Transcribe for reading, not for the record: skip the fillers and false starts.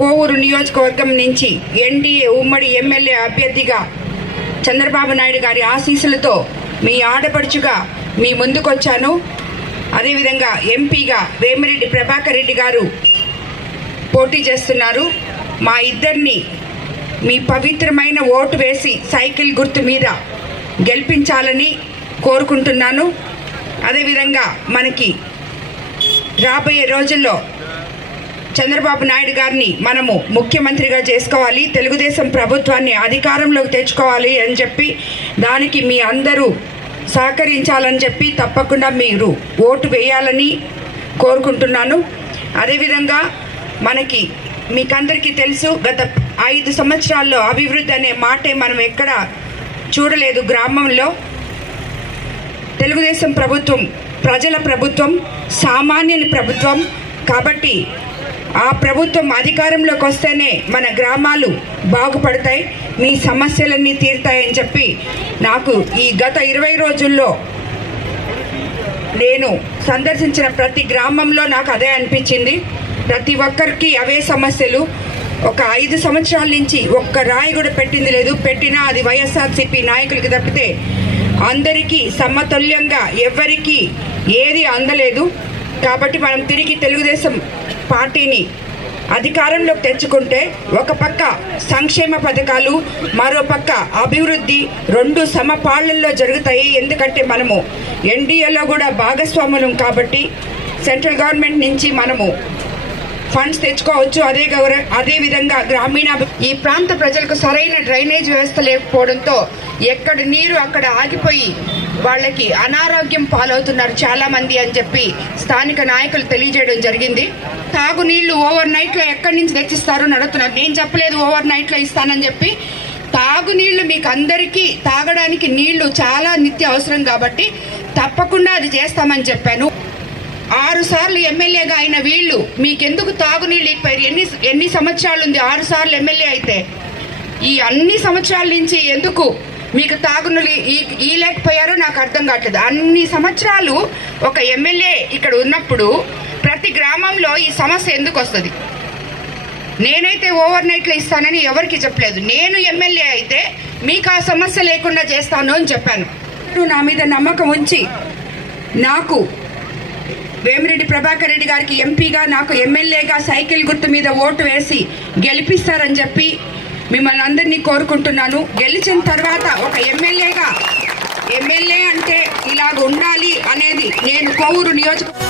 కోవూరు నియోజకవర్గం నుంచి ఎన్డీఏ ఉమ్మడి ఎమ్మెల్యే అభ్యర్థిగా చంద్రబాబు నాయుడు గారి ఆశీస్సులతో మీ ఆడపడుచుగా మీ ముందుకొచ్చాను. అదేవిధంగా ఎంపీగా వేమిరెడ్డి ప్రభాకర్ రెడ్డి గారు పోటీ చేస్తున్నారు. మా ఇద్దరిని మీ పవిత్రమైన ఓటు వేసి సైకిల్ గుర్తు మీద గెలిపించాలని కోరుకుంటున్నాను. అదేవిధంగా మనకి రాబోయే రోజుల్లో చంద్రబాబు నాయుడు గారిని మనము ముఖ్యమంత్రిగా చేసుకోవాలి, తెలుగుదేశం ప్రభుత్వాన్ని అధికారంలోకి తెచ్చుకోవాలి అని చెప్పి దానికి మీ అందరూ సహకరించాలని చెప్పి తప్పకుండా మీరు ఓటు వేయాలని కోరుకుంటున్నాను. అదేవిధంగా మనకి మీకందరికీ తెలుసు, గత 5 సంవత్సరాల్లో అభివృద్ధి అనే మాటే మనం ఎక్కడ చూడలేదు. గ్రామంలో తెలుగుదేశం ప్రభుత్వం ప్రజల ప్రభుత్వం, సామాన్యుని ప్రభుత్వం కాబట్టి ఆ ప్రభుత్వం అధికారంలోకి వస్తేనే మన గ్రామాలు బాగుపడతాయి, మీ సమస్యలన్నీ తీరుతాయని చెప్పి నాకు ఈ గత 20 రోజుల్లో నేను సందర్శించిన ప్రతి గ్రామంలో నాకు అదే అనిపించింది. ప్రతి ఒక్కరికి అవే సమస్యలు. ఒక 5 సంవత్సరాల నుంచి ఒక్క రాయి కూడా పెట్టింది లేదు. పెట్టినా అది వైఎస్ఆర్సీపీ నాయకులకి తప్పితే అందరికీ సమతుల్యంగా ఎవరికి ఏది అందలేదు. కాబట్టి మనం తిరిగి తెలుగుదేశం పార్టీని అధికారంలోకి తెచ్చుకుంటే ఒక పక్క సంక్షేమ పథకాలు, మరో పక్క అభివృద్ధి రెండు సమపాళ్లలో జరుగుతాయి. ఎందుకంటే మనము ఎన్డీఏలో కూడా భాగస్వాములం కాబట్టి సెంట్రల్ గవర్నమెంట్ నుంచి మనము ఫండ్స్ తెచ్చుకోవచ్చు. అదేవిధంగా గ్రామీణ ఈ ప్రాంత ప్రజలకు సరైన డ్రైనేజ్ వ్యవస్థ లేకపోవడంతో ఎక్కడ నీరు అక్కడ ఆగిపోయి వాళ్ళకి అనారోగ్యం పాలవుతున్నారు చాలా మంది అని చెప్పి స్థానిక నాయకులు తెలియజేయడం జరిగింది. తాగునీళ్లు ఓవర్ నైట్లో ఎక్కడి నుంచి తెచ్చిస్తారో అడుగుతున్నారు. నేను చెప్పలేదు ఓవర్ నైట్లో ఇస్తానని చెప్పి. తాగునీళ్లు మీకు అందరికీ తాగడానికి నీళ్లు చాలా నిత్య అవసరం కాబట్టి తప్పకుండా అది చేస్తామని చెప్పాను. 6 సార్లు ఎమ్మెల్యేగా అయిన వీళ్ళు మీకెందుకు తాగునీళ్ళు ఇవ్వరు? ఎన్ని సంవత్సరాలు ఉంది 6 సార్లు ఎమ్మెల్యే అయితే? ఈ అన్ని సంవత్సరాల నుంచి ఎందుకు మీకు తాగునీళ్ళు ఇవ్వలేకపోయారో నాకు అర్థం కావట్లేదు. అన్ని సంవత్సరాలు ఒక ఎమ్మెల్యే ఇక్కడ ఉన్నప్పుడు ప్రతి గ్రామంలో ఈ సమస్య ఎందుకు వస్తుంది? నేనైతే ఓవర్ నైట్లో ఇస్తానని ఎవరికి చెప్పలేదు. నేను ఎమ్మెల్యే అయితే మీకు ఆ సమస్య లేకుండా చేస్తాను అని చెప్పాను. నా మీద నమ్మకం ఉంచి నాకు వేమిరెడ్డి ప్రభాకర్ రెడ్డి గారికి ఎంపీగా, నాకు ఎమ్మెల్యేగా సైకిల్ గుర్తు మీద ఓటు వేసి గెలిపిస్తారని చెప్పి మిమ్మల్ని అందరినీ కోరుకుంటున్నాను. గెలిచిన తర్వాత ఒక ఎమ్మెల్యేగా ఎమ్మెల్యే అంటే ఇలాగ ఉండాలి అనేది నేను కోవూరు నియోజకవర్గం